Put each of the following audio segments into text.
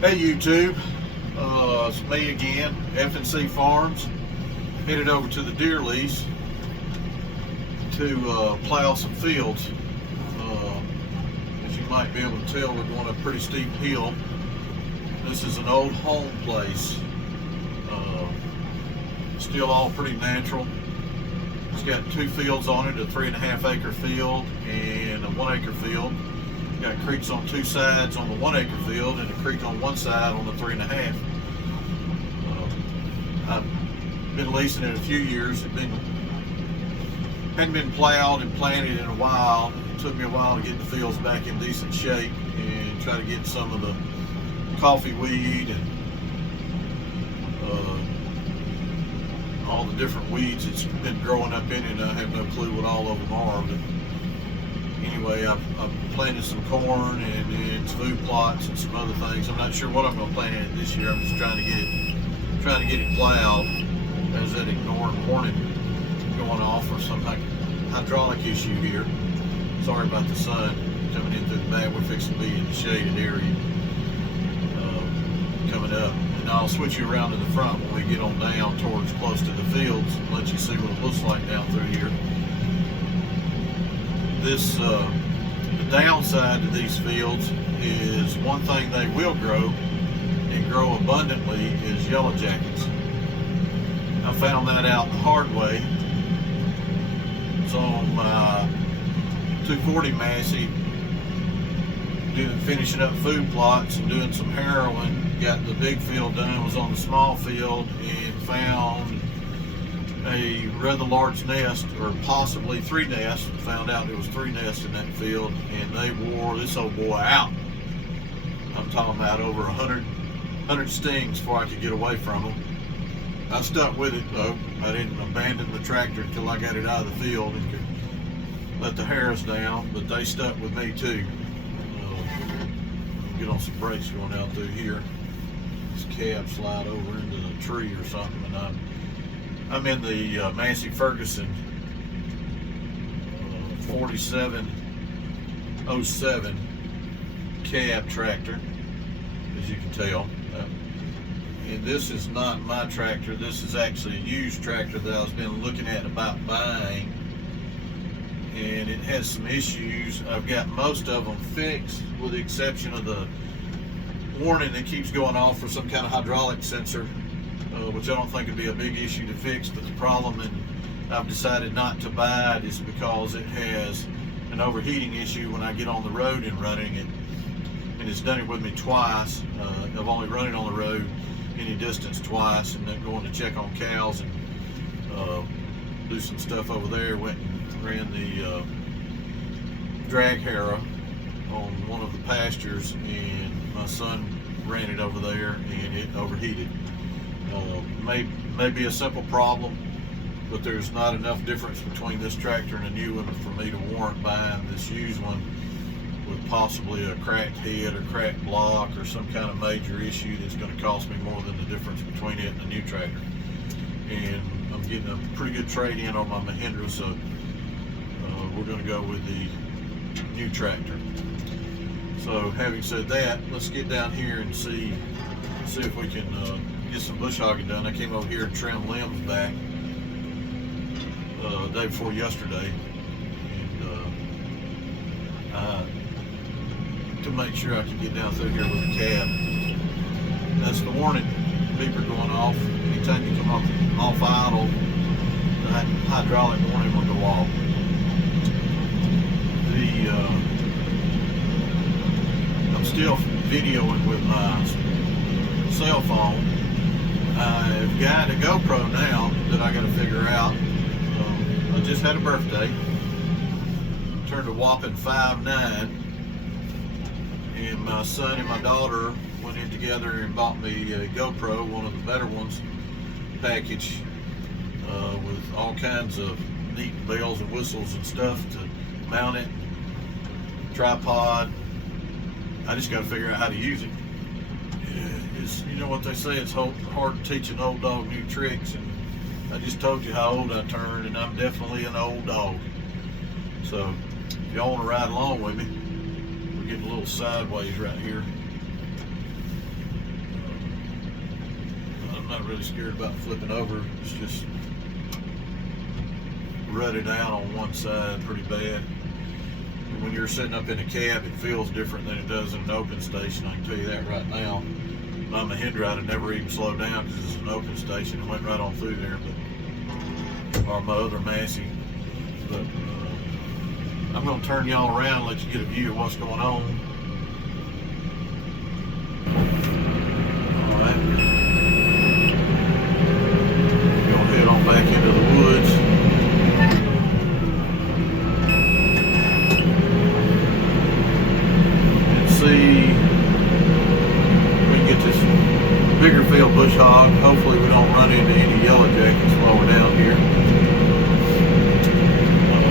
Hey YouTube, it's me again, F&C Farms, headed over to the deer lease to plow some fields. As you might be able to tell, we're going up a pretty steep hill. This is an old home place, still all pretty natural. It's got two fields on it, a 3.5 acre field and a 1 acre field. Got creeks on two sides on the 1 acre field and a creek on one side on the 3.5. I've been leasing it a few years. Hadn't been plowed and planted in a while. It took me a while to get the fields back in decent shape and try to get some of the coffee weed and all the different weeds that's been growing up in it. And I have no clue what all of them are, but anyway, I've planted some corn and some food plots and some other things. I'm not sure what I'm going to plant in it this year. I'm just trying to get it plowed. There's that ignoring warning going off for some hydraulic issue here. Sorry about the sun coming in through the back. We're fixing to be in the shaded area coming up. And I'll switch you around to the front when we get on down towards close to the fields and let you see what it looks like down through here. The downside to these fields is one thing they will grow and grow abundantly is yellowjackets. I found that out the hard way. It's on my 240 massey, finishing up food plots and doing some harrowing. Got the big field done, was on the small field and found a rather large nest, or possibly three nests. Found out there was three nests in that field, and they wore this old boy out. I'm talking about over 100 stings before I could get away from them. I stuck with it though. I didn't abandon the tractor until I got it out of the field and could let the hairs down, but they stuck with me too. Get on some brakes going out through here. This cab slide over into the tree or something, and I'm in the Massey Ferguson 4707 cab tractor, as you can tell. And this is not my tractor. This is actually a used tractor that I've been looking at about buying, and it has some issues. I've got most of them fixed with the exception of the warning that keeps going off for some kind of hydraulic sensor, which I don't think would be a big issue to fix. But the problem that I've decided not to buy it is because it has an overheating issue when I get on the road and running it, and it's done it with me twice. I've only run it on the road any distance twice, and then going to check on cows and do some stuff over there. Went and ran the drag harrow on one of the pastures, and my son ran it over there and it overheated. May be a simple problem, but there's not enough difference between this tractor and a new one for me to warrant buying this used one with possibly a cracked head or cracked block or some kind of major issue that's going to cost me more than the difference between it and the new tractor. And I'm getting a pretty good trade in on my Mahindra, so we're going to go with the new tractor. So having said that, let's get down here and see if we can get some bush hogging done. I came over here and trimmed limbs back the day before yesterday, and to make sure I can get down through here with the cab. That's the warning beeper going off. Anytime you come off idle, the hydraulic warning will go off. I'm still videoing with my cell phone. I've got a GoPro now that I got to figure out. I just had a birthday. Turned a whopping 5'9", and my son and my daughter went in together and bought me a GoPro, one of the better ones, package with all kinds of neat bells and whistles and stuff to mount it, tripod. I just got to figure out how to use it. You know what they say, it's hard to teach an old dog new tricks, and I just told you how old I turned, and I'm definitely an old dog. So if y'all want to ride along with me, we're getting a little sideways right here. I'm not really scared about flipping over. It's just rutted out on one side pretty bad. And when you're sitting up in a cab, it feels different than it does in an open station. I can tell you that right now. My Mahindra, I'd never even slowed down because it's an open station. It went right on through there. But, or my other Massey. But I'm going to turn y'all around and let you get a view of what's going on. Alright. Go head on back into the woods. And see if we can get this bigger field bush hog. Hopefully we don't run into any yellowjackets while we're down here.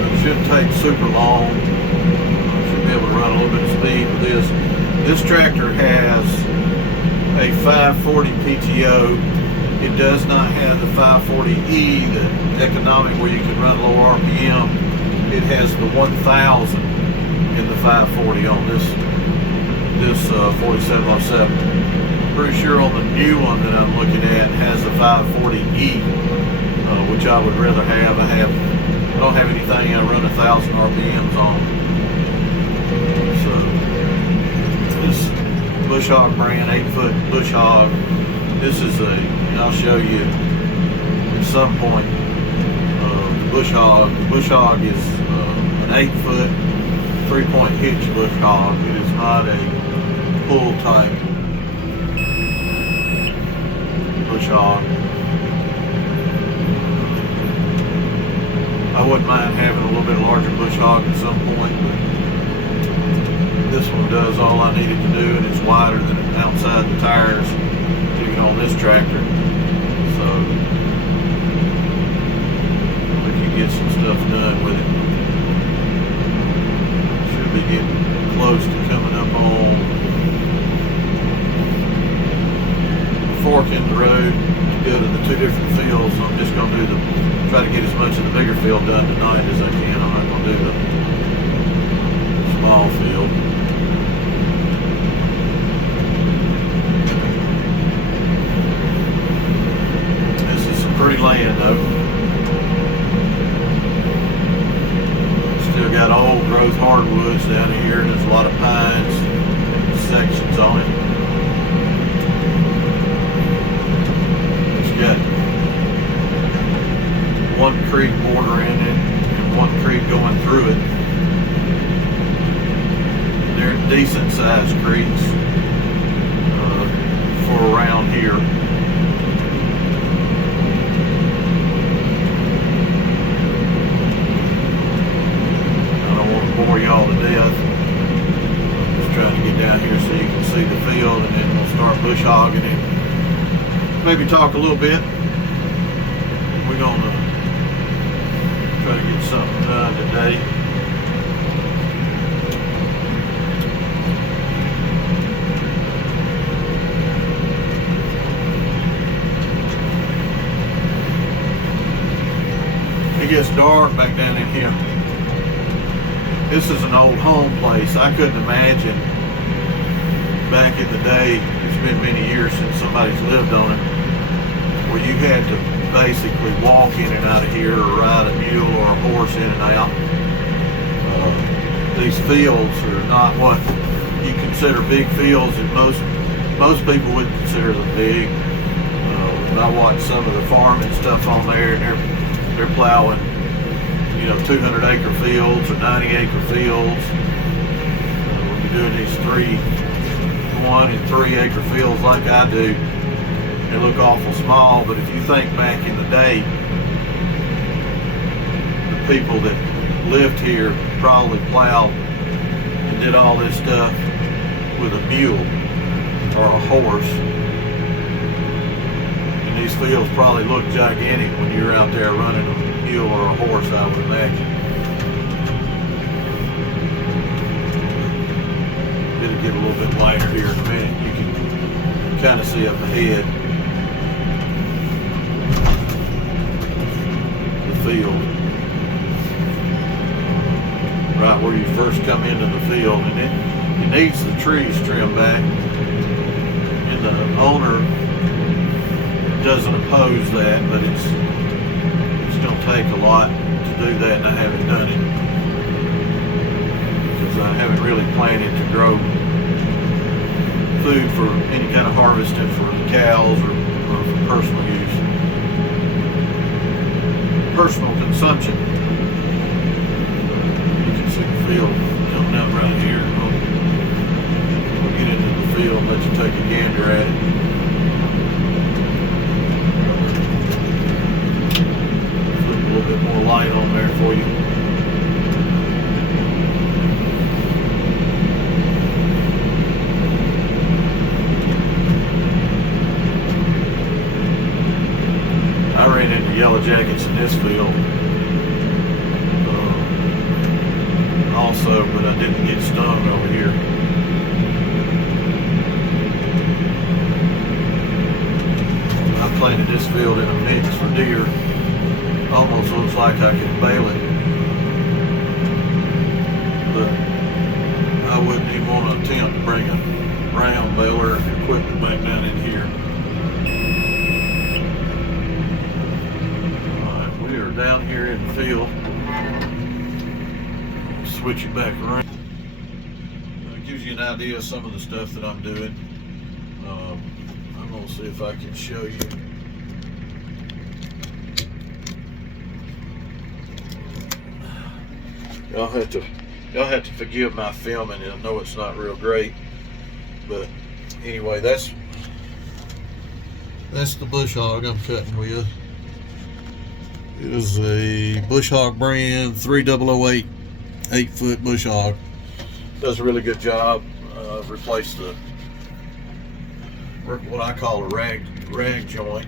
It shouldn't take super long. Should be able to run a little bit of speed with this. This tractor has a 540 PTO. It does not have the 540E, the economic where you can run low RPM. It has the 1000 in the 540 on this 4707. Pretty sure on the new one that I'm looking at has the 540E, which I would rather have. I don't have anything I run 1000 RPMs on. So this bush hog brand, 8-foot bush hog. This is and I'll show you at some point, the bush hog. The bush hog is an 8-foot 3-point hitch bush hog. It is not a pull type bush hog. I wouldn't mind having a little bit larger bush hog at some point, but this one does all I needed to do, and it's wider than outside the tires even on this tractor. So we can get some stuff done with it. Should be getting close to coming up on the fork in the road to go to the two different fields. So I'm just going to try to get as much of the bigger field done tonight as I can. I'm not going to do the small field. Pretty land though. Still got old growth hardwoods down here. There's a lot of pines sections on it. It's got one creek bordering it and one creek going through it. They're decent sized creeks for around here. Bore y'all to death. Just trying to get down here so you can see the field, and then we'll start bush hogging it. Maybe talk a little bit. We're gonna try to get something done today. It gets dark back down in here. This is an old home place. I couldn't imagine back in the day, it's been many years since somebody's lived on it, where you had to basically walk in and out of here or ride a mule or a horse in and out. These fields are not what you consider big fields, and most people would consider them big. I watched some of the farming stuff on there, and they're plowing 200-acre fields or 90-acre fields. When you're doing these 1 and 3-acre fields like I do, they look awful small. But if you think back in the day, the people that lived here probably plowed and did all this stuff with a mule or a horse. And these fields probably look gigantic when you're out there running them. Mule or a horse, I would imagine. It'll get a little bit lighter here in a minute. You can kind of see up ahead the field, right where you first come into the field, and it needs the trees trimmed back, and the owner doesn't oppose that, but it's going to take a lot to do that, and I haven't done it because I haven't really planted to grow food for any kind of harvesting for cows or for personal use, personal consumption. You can see the field coming up right here. We'll get into the field and let you take a gander at it. Flip a little bit more light on there for you. I ran into yellowjackets in this field also, but I didn't get stung over here. I planted this field in a mix for deer. Almost looks like I could bale it, but I wouldn't even want to attempt to bring a round baler equipment back down in here. Down here in the field, switch it back around. It gives you an idea of some of the stuff that I'm doing. I'm going to see if I can show you. Y'all have to forgive my filming. I know it's not real great, but anyway, that's the bush hog I'm cutting with. It is a bushhog brand 3008 8-foot bushhog. Does a really good job. Replaced the what I call a rag joint.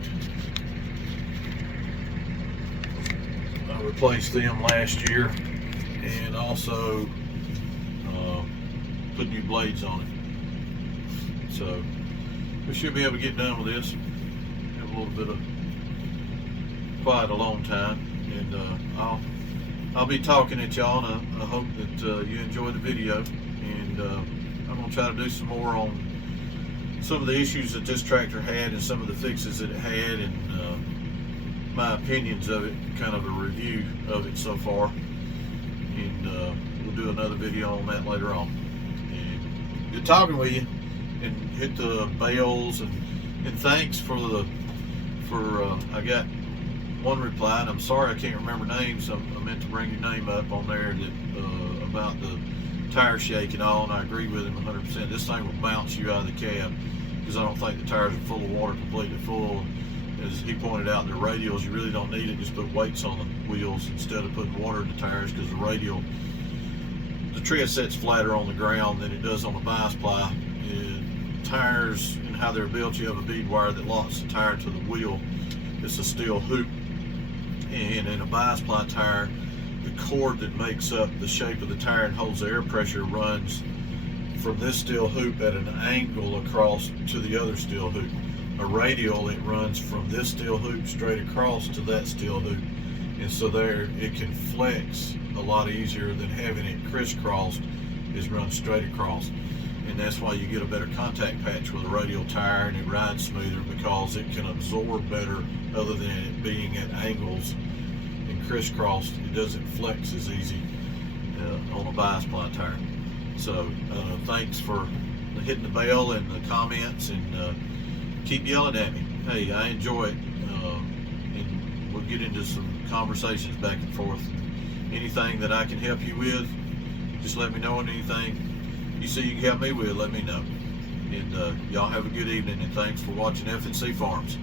I replaced them last year, and also put new blades on it. So we should be able to get done with this. Have a little bit of quite a long time, and I'll be talking at y'all, and I hope that you enjoy the video, and I'm going to try to do some more on some of the issues that this tractor had and some of the fixes that it had, and my opinions of it, kind of a review of it so far, and we'll do another video on that later on. And good talking with you, and hit the bells, and thanks for I got one reply, and I'm sorry I can't remember names. I meant to bring your name up on there that about the tire shake and all, and I agree with him 100%. This thing will bounce you out of the cab, because I don't think the tires are full of water, completely full. As he pointed out, the radials, you really don't need it. Just put weights on the wheels instead of putting water in the tires, because the tread sets flatter on the ground than it does on the bias ply. Tires and how they're built, you have a bead wire that locks the tire to the wheel. It's a steel hoop. And in a bias ply tire, the cord that makes up the shape of the tire and holds the air pressure runs from this steel hoop at an angle across to the other steel hoop. A radial, it runs from this steel hoop straight across to that steel hoop, and so there it can flex a lot easier than having it crisscrossed, is run straight across. And that's why you get a better contact patch with a radial tire, and it rides smoother because it can absorb better, other than it being at angles and crisscrossed. It doesn't flex as easy on a bias ply tire. So thanks for hitting the bell and the comments, and keep yelling at me. Hey, I enjoy it, and we'll get into some conversations back and forth. Anything that I can help you with, just let me know. On anything you see you can help me with, let me know. And y'all have a good evening, and thanks for watching F&C Farms.